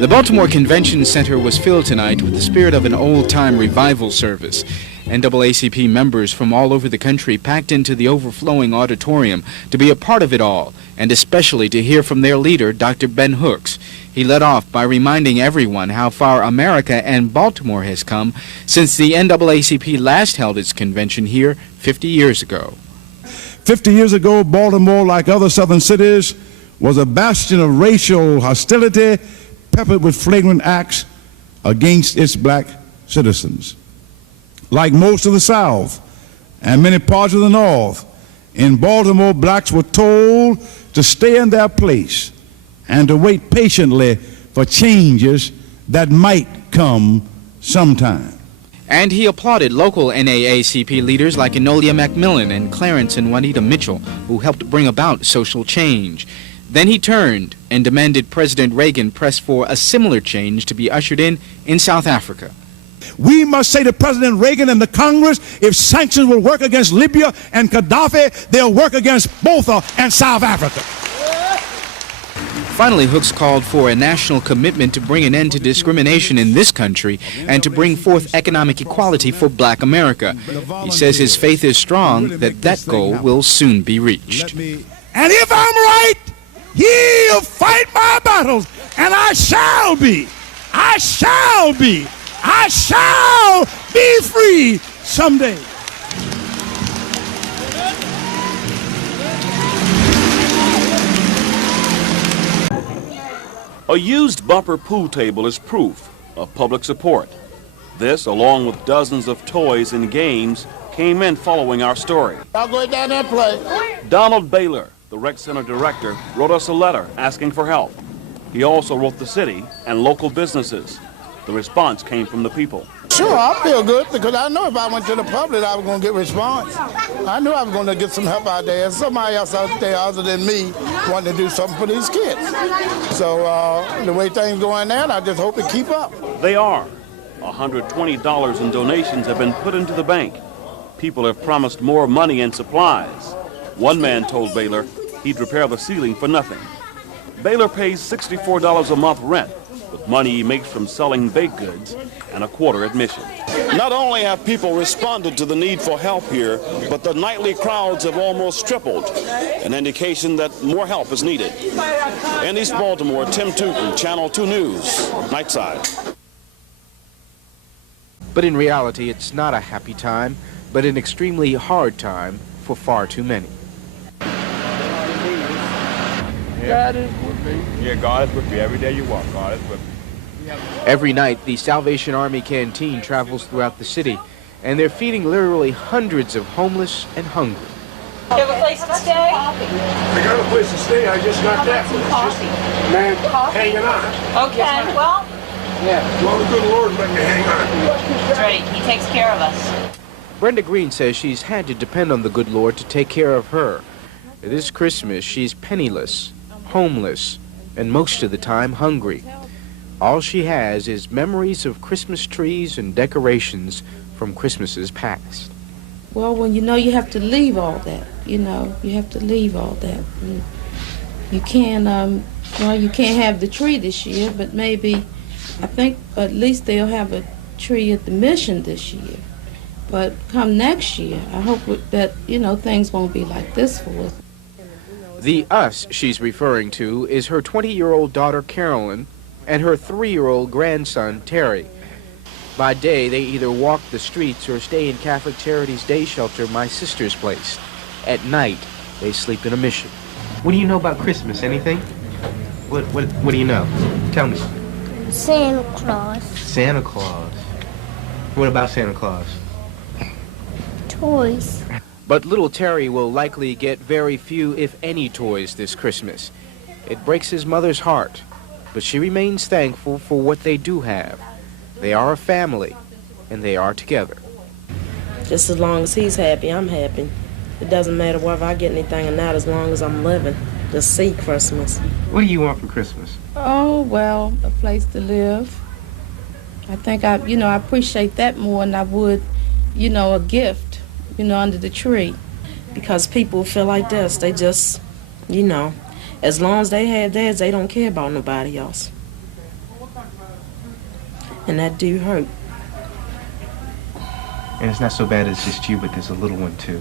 The Baltimore Convention Center was filled tonight with the spirit of an old-time revival service. NAACP members from all over the country packed into the overflowing auditorium to be a part of it all, and especially to hear from their leader, Dr. Ben Hooks. He led off by reminding everyone how far America and Baltimore has come since the NAACP last held its convention here 50 years ago. 50 years ago, Baltimore, like other southern cities, was a bastion of racial hostility, peppered with flagrant acts against its black citizens. Like most of the South and many parts of the North, in Baltimore, blacks were told to stay in their place and to wait patiently for changes that might come sometime. And he applauded local NAACP leaders like Enolia Macmillan and Clarence and Juanita Mitchell, who helped bring about social change. Then he turned and demanded President Reagan press for a similar change to be ushered in South Africa. We must say to President Reagan and the Congress, if sanctions will work against Libya and Gaddafi, they'll work against Botha and South Africa. Finally, Hooks called for a national commitment to bring an end to discrimination in this country and to bring forth economic equality for black America. He says his faith is strong that that goal will soon be reached. And if I'm right, he'll fight my battles, and I shall be free someday. A used bumper pool table is proof of public support. This, along with dozens of toys and games, came in following our story. I'll go down there and play. Donald Baylor, the rec center director, wrote us a letter asking for help. He also wrote the city and local businesses. The response came from the people. Sure, I feel good because I know if I went to the public, I was going to get response. I knew I was going to get some help out there. Somebody else out there other than me wanted to do something for these kids. So the way things going now, I just hope to keep up. They are. $120 in donations have been put into the bank. People have promised more money and supplies. One man told Baylor he'd repair the ceiling for nothing. Baylor pays $64 a month rent, with money he makes from selling baked goods and a quarter admission. Not only have people responded to the need for help here, but the nightly crowds have almost tripled, an indication that more help is needed. In East Baltimore, Tim Tootin, Channel 2 News, Nightside. But in reality, it's not a happy time, but an extremely hard time for far too many. God is with me. Yeah, God is with me. Every day you walk, God is with me. Every night, the Salvation Army canteen travels throughout the city, and they're feeding literally hundreds of homeless and hungry. You have a place to stay? I got a place to stay. I just got that. Coffee. Man, hanging on. Okay, well. Yeah. Well, the good Lord let me hang on. That's right. He takes care of us. Brenda Green says she's had to depend on the good Lord to take care of her. This Christmas, she's penniless, homeless, and most of the time hungry. All she has is memories of Christmas trees and decorations from Christmases past. Well, when you know you have to leave all that, you have to leave all that. You can't, you can't have the tree this year, but maybe, I think at least they'll have a tree at the mission this year. But come next year, I hope that, things won't be like this for us. The us she's referring to is her 20-year-old daughter, Carolyn, and her 3-year-old grandson, Terry. By day, they either walk the streets or stay in Catholic Charities Day Shelter, my sister's place. At night, they sleep in a mission. What do you know about Christmas? Anything? What do you know? Tell me. Santa Claus. Santa Claus. What about Santa Claus? Toys. But little Terry will likely get very few, if any, toys this Christmas. It breaks his mother's heart, but she remains thankful for what they do have. They are a family, and they are together. Just as long as he's happy, I'm happy. It doesn't matter whether I get anything or not as long as I'm living. Just see Christmas. What do you want for Christmas? Oh, well, a place to live. I think I appreciate that more than I would, a gift. Under the tree. Because people feel like this. They just, as long as they have theirs, they don't care about nobody else. and that do hurt. And it's not so bad it's just you, but there's a little one too.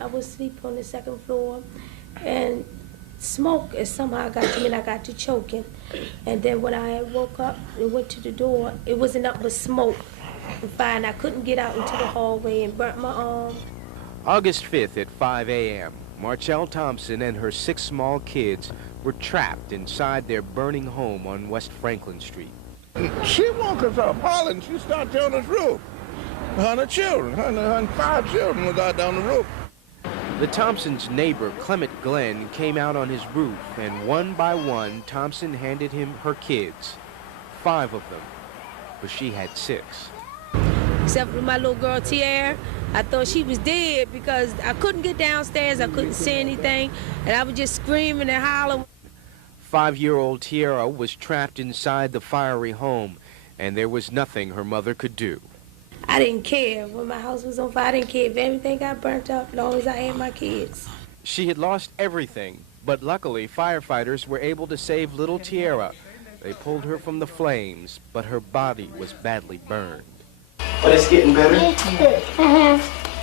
I was asleep on the second floor, and smoke somehow got to me, and I got to choking. And then when I woke up and went to the door, it wasn't nothing but smoke and fire, and I couldn't get out into the hallway and burnt my arm. August 5th at 5 a.m., Marchelle Thompson and her 6 small kids were trapped inside their burning home on West Franklin Street. She woke us up hollering. She started down this roof. Her children, her 5 children was out down the roof. The Thompsons' neighbor, Clement Glenn, came out on his roof, and one by one, Thompson handed him her kids, 5 of them, but she had 6. Except for my little girl, Tiara. I thought she was dead because I couldn't get downstairs, I couldn't see anything, and I was just screaming and hollering. 5-year-old Tiara was trapped inside the fiery home, and there was nothing her mother could do. I didn't care when my house was on fire. I didn't care if everything got burnt up as long as I had my kids. She had lost everything, but luckily firefighters were able to save little Tiara. They pulled her from the flames, but her body was badly burned. But it's getting better?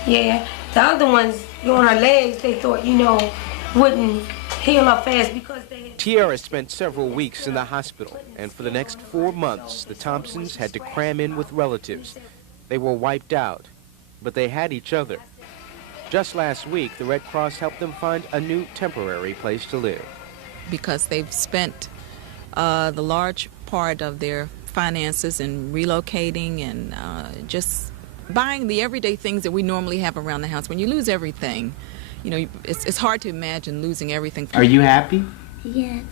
Yeah. The other ones on her legs, they thought, wouldn't heal up fast because they had... Tiara spent several weeks in the hospital, and for the next 4 months, the Thompsons had to cram in with relatives. They were wiped out, but they had each other. Just last week, the Red Cross helped them find a new temporary place to live. Because they've spent the large part of their finances in relocating and just buying the everyday things that we normally have around the house. When you lose everything, it's hard to imagine losing everything. Are you happy? Yes.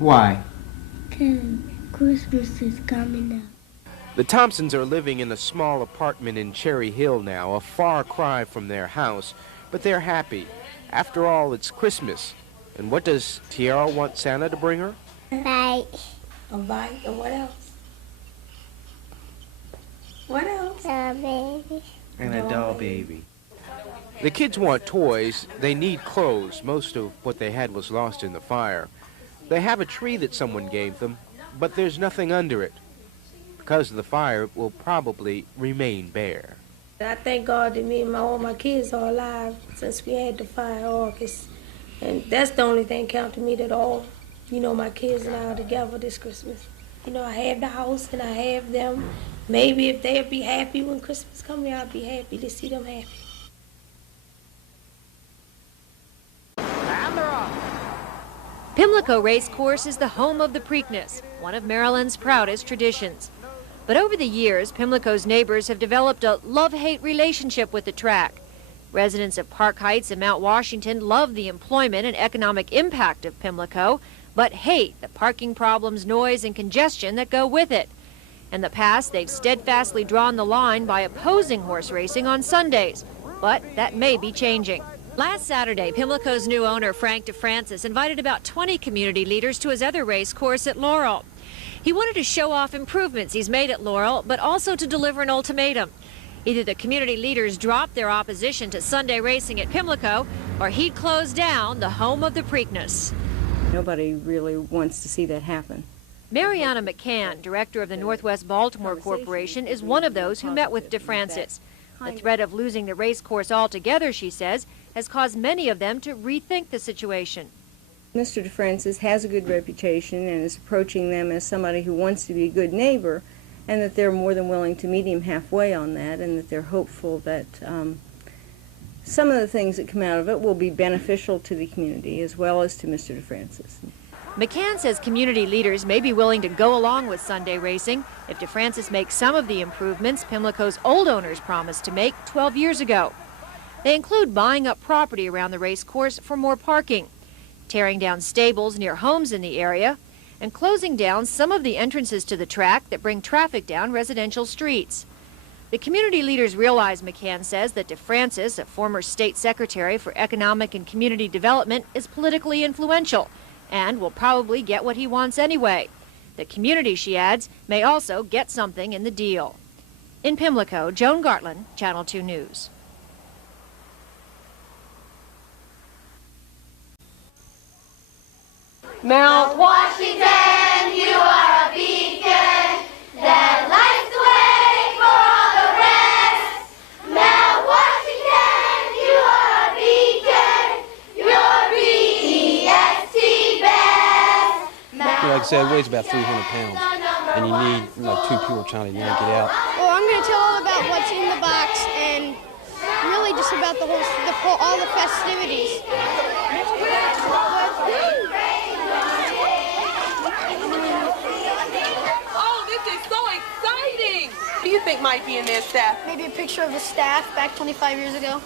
Why? Because Christmas is coming up. The Thompsons are living in a small apartment in Cherry Hill now, a far cry from their house, but they're happy. After all, it's Christmas. And what does Tiara want Santa to bring her? A bike. A bike? And what else? What else? A baby. And a doll baby. The kids want toys. They need clothes. Most of what they had was lost in the fire. They have a tree that someone gave them, but there's nothing under it. Because of the fire, it will probably remain bare. I thank God that me and all my kids are alive since we had the fire in August. And that's the only thing counted to me that all, my kids and I are together this Christmas. I have the house and I have them. Maybe if they'll be happy when Christmas comes, I'll be happy to see them happy. And they're off. Pimlico Race Course is the home of the Preakness, one of Maryland's proudest traditions. But over the years, Pimlico's neighbors have developed a love-hate relationship with the track. Residents of Park Heights and Mount Washington love the employment and economic impact of Pimlico, but hate the parking problems, noise, and congestion that go with it. In the past, they've steadfastly drawn the line by opposing horse racing on Sundays, but that may be changing. Last Saturday, Pimlico's new owner, Frank DeFrancis, invited about 20 community leaders to his other race course at Laurel. He wanted to show off improvements he's made at Laurel, but also to deliver an ultimatum. Either the community leaders drop their opposition to Sunday racing at Pimlico, or he'd close down the home of the Preakness. Nobody really wants to see that happen. Mariana McCann, director of the Northwest Baltimore Corporation, is one of those who met with DeFrancis. The threat of losing the race course altogether, she says, has caused many of them to rethink the situation. Mr. DeFrancis has a good reputation and is approaching them as somebody who wants to be a good neighbor, and that they're more than willing to meet him halfway on that, and that they're hopeful that some of the things that come out of it will be beneficial to the community as well as to Mr. DeFrancis. McCann says community leaders may be willing to go along with Sunday racing if DeFrancis makes some of the improvements Pimlico's old owners promised to make 12 years ago. They include buying up property around the race course for more parking, tearing down stables near homes in the area, and closing down some of the entrances to the track that bring traffic down residential streets. The community leaders realize, McCann says, that DeFrancis, a former state secretary for economic and community development, is politically influential and will probably get what he wants anyway. The community, she adds, may also get something in the deal. In Pimlico, Joan Gartland, Channel 2 News. Mount Washington, you are a beacon that lights the way for all the rest. Mount Washington, you are a beacon, you're B-E-S-T best. Like I said, it weighs about 300 pounds, and you need like 2 people trying to yank it out. Well, I'm going to tell all about what's in the box and really just about all the festivities. What do you think might be in their staff? Maybe a picture of the staff back 25 years ago.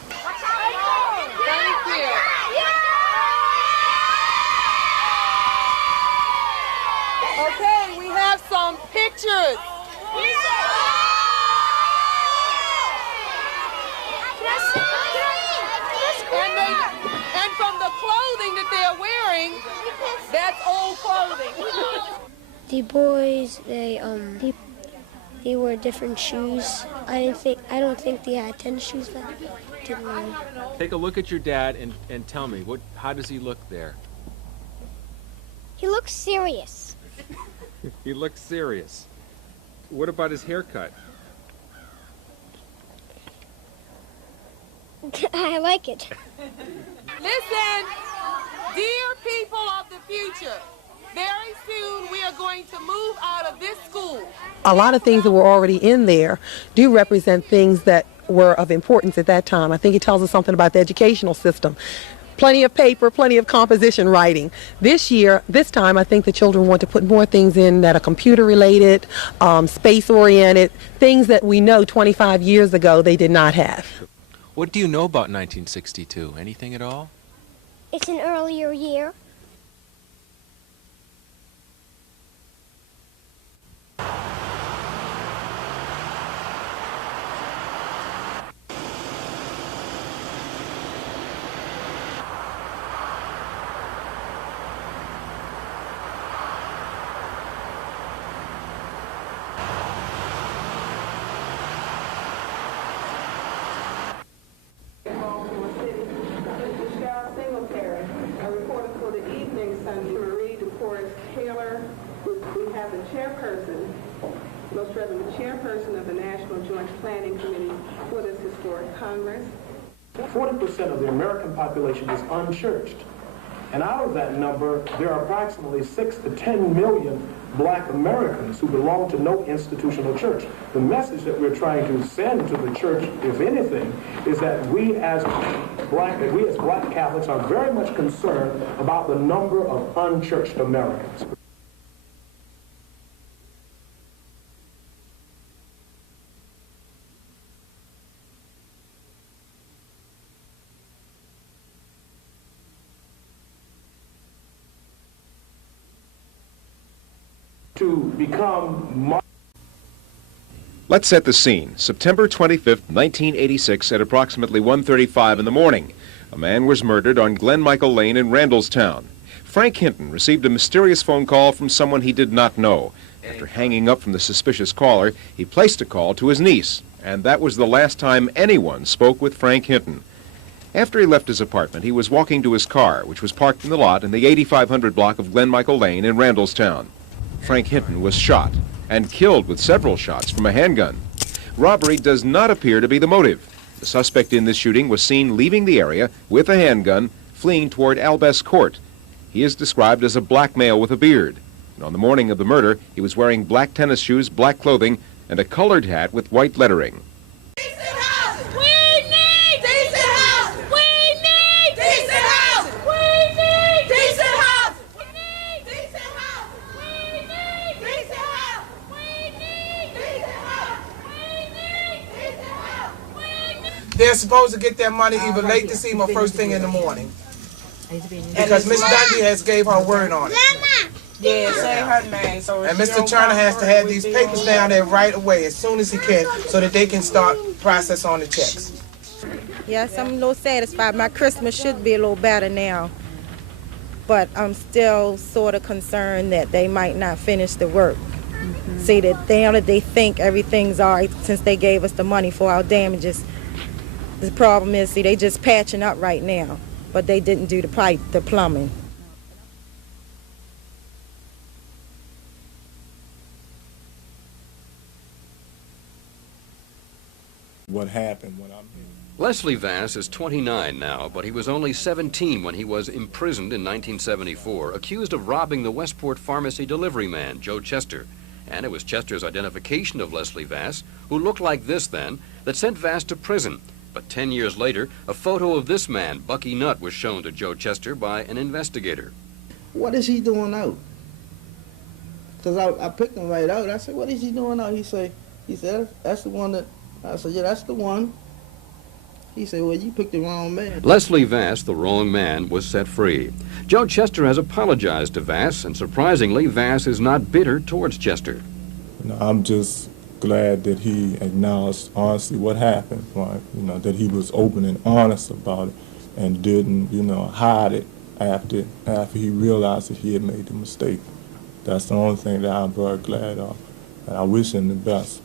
Thank you. Okay, we have some pictures. And from the clothing that they're wearing, that's old clothing. The boys, they wore different shoes. I don't think they had tennis shoes, but didn't know. Take a look at your dad and tell me, how does he look there? He looks serious. He looks serious. What about his haircut? I like it. Listen, dear people of the future, very soon we are going to move out of this school. A lot of things that were already in there do represent things that were of importance at that time. I think it tells us something about the educational system. Plenty of paper, plenty of composition writing. This time, I think the children want to put more things in that are computer-related, space-oriented, things that we know 25 years ago they did not have. What do you know about 1962? Anything at all? It's an earlier year. Most Reverend Chairperson of the National Joint Planning Committee for this historic Congress. 40% of the American population is unchurched. And out of that number, there are approximately 6 to 10 million black Americans who belong to no institutional church. The message that we're trying to send to the church, if anything, is that we as black Catholics are very much concerned about the number of unchurched Americans. To become... Let's set the scene. September 25th, 1986, at approximately 1:35 in the morning. A man was murdered on Glen Michael Lane in Randallstown. Frank Hinton received a mysterious phone call from someone he did not know. After hanging up from the suspicious caller, he placed a call to his niece, and that was the last time anyone spoke with Frank Hinton. After he left his apartment, he was walking to his car, which was parked in the lot in the 8500 block of Glen Michael Lane in Randallstown. Frank Hinton was shot and killed with several shots from a handgun. Robbery does not appear to be the motive. The suspect in this shooting was seen leaving the area with a handgun, fleeing toward Albess Court. He is described as a black male with a beard. And on the morning of the murder, he was wearing black tennis shoes, black clothing, and a colored hat with white lettering. They're supposed to get their money either late this evening or first thing in the morning. Because Miss Dundee has gave her word on it. Yeah, say her name. So and Mr. Turner has to have these papers down there right away, as soon as he can, so that they can start process on the checks. Yes, I'm a little satisfied. My Christmas should be a little better now. But I'm still sort of concerned that they might not finish the work. See, that they think everything's all right since they gave us the money for our damages. The problem is, see, they just patching up right now, but they didn't do the plumbing. What happened when I'm here. Leslie Vass is 29 now, but he was only 17 when he was imprisoned in 1974, accused of robbing the Westport pharmacy delivery man, Joe Chester. And it was Chester's identification of Leslie Vass, who looked like this then, that sent Vass to prison. But 10 years later, a photo of this man, Bucky Nutt, was shown to Joe Chester by an investigator. What is he doing out? Because I picked him right out. I said, what is he doing out? He said, that's the one that, I said, yeah, that's the one. He said, well, you picked the wrong man. Leslie Vass, the wrong man, was set free. Joe Chester has apologized to Vass, and surprisingly, Vass is not bitter towards Chester. I'm just glad that he acknowledged honestly what happened, right? That he was open and honest about it and didn't, hide it after he realized that he had made the mistake. That's the only thing that I'm very glad of, and I wish him the best.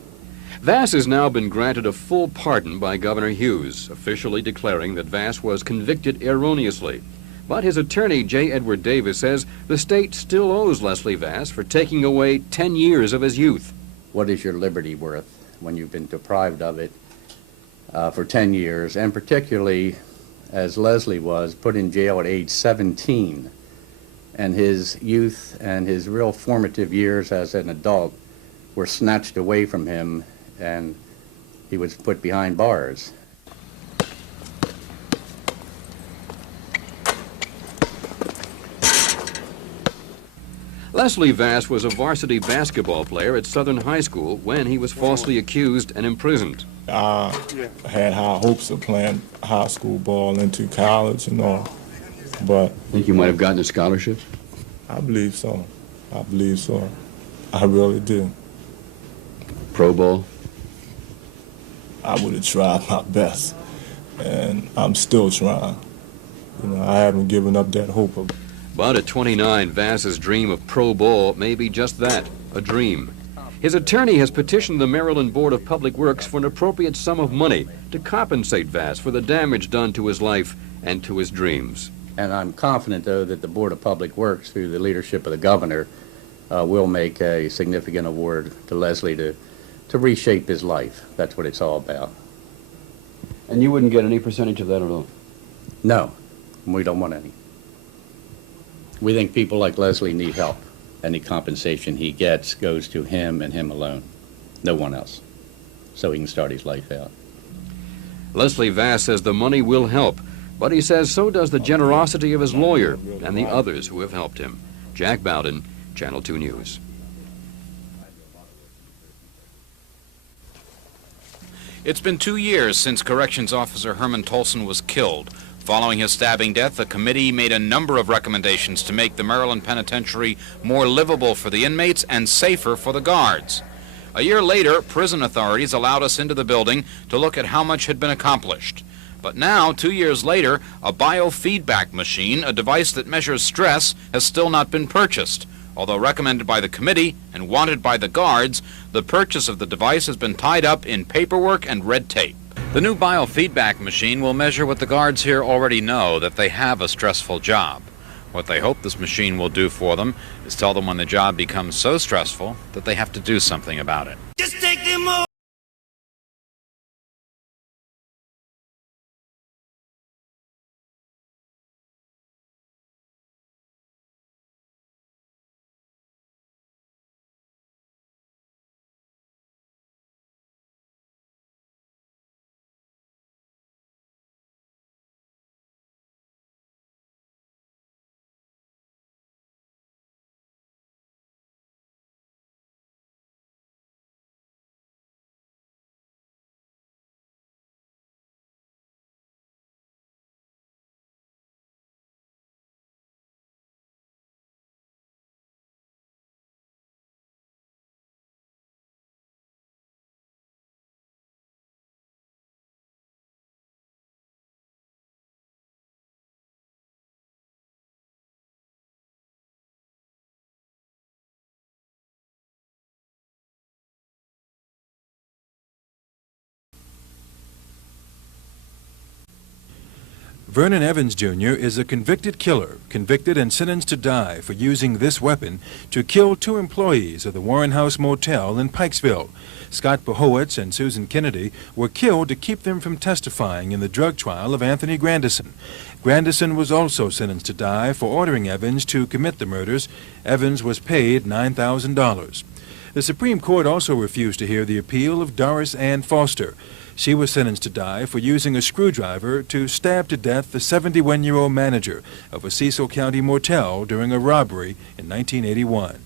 Vass has now been granted a full pardon by Governor Hughes, officially declaring that Vass was convicted erroneously. But his attorney, J. Edward Davis, says the state still owes Leslie Vass for taking away 10 years of his youth. What is your liberty worth when you've been deprived of it for 10 years, and particularly, as Leslie was, put in jail at age 17, and his youth and his real formative years as an adult were snatched away from him, and he was put behind bars. Leslie Vass was a varsity basketball player at Southern High School when he was falsely accused and imprisoned. I had high hopes of playing high school ball into college and all, but... Think you might have gotten a scholarship? I believe so. I really do. Pro ball? I would have tried my best, and I'm still trying. I haven't given up that hope of. But at 29, Vass's dream of pro ball may be just that, a dream. His attorney has petitioned the Maryland Board of Public Works for an appropriate sum of money to compensate Vass for the damage done to his life and to his dreams. And I'm confident, though, that the Board of Public Works, through the leadership of the governor, will make a significant award to Leslie to reshape his life. That's what it's all about. And you wouldn't get any percentage of that at all? No, we don't want any. We think people like Leslie need help. Any compensation he gets goes to him and him alone, no one else, so he can start his life out. Leslie Vass says the money will help, but he says so does the generosity of his lawyer and the others who have helped him. Jack Bowden, Channel 2 News. It's been 2 years since Corrections Officer Herman Tolson was killed. Following his stabbing death, the committee made a number of recommendations to make the Maryland Penitentiary more livable for the inmates and safer for the guards. A year later, prison authorities allowed us into the building to look at how much had been accomplished. But now, 2 years later, a biofeedback machine, a device that measures stress, has still not been purchased. Although recommended by the committee and wanted by the guards, the purchase of the device has been tied up in paperwork and red tape. The new biofeedback machine will measure what the guards here already know, that they have a stressful job. What they hope this machine will do for them is tell them when the job becomes so stressful that they have to do something about it. Just take them Vernon Evans, Jr. is a convicted killer, convicted and sentenced to die for using this weapon to kill 2 employees of the Warren House Motel in Pikesville. Scott Bohowitz and Susan Kennedy were killed to keep them from testifying in the drug trial of Anthony Grandison. Grandison was also sentenced to die for ordering Evans to commit the murders. Evans was paid $9,000. The Supreme Court also refused to hear the appeal of Doris Ann Foster. She was sentenced to die for using a screwdriver to stab to death the 71-year-old manager of a Cecil County motel during a robbery in 1981.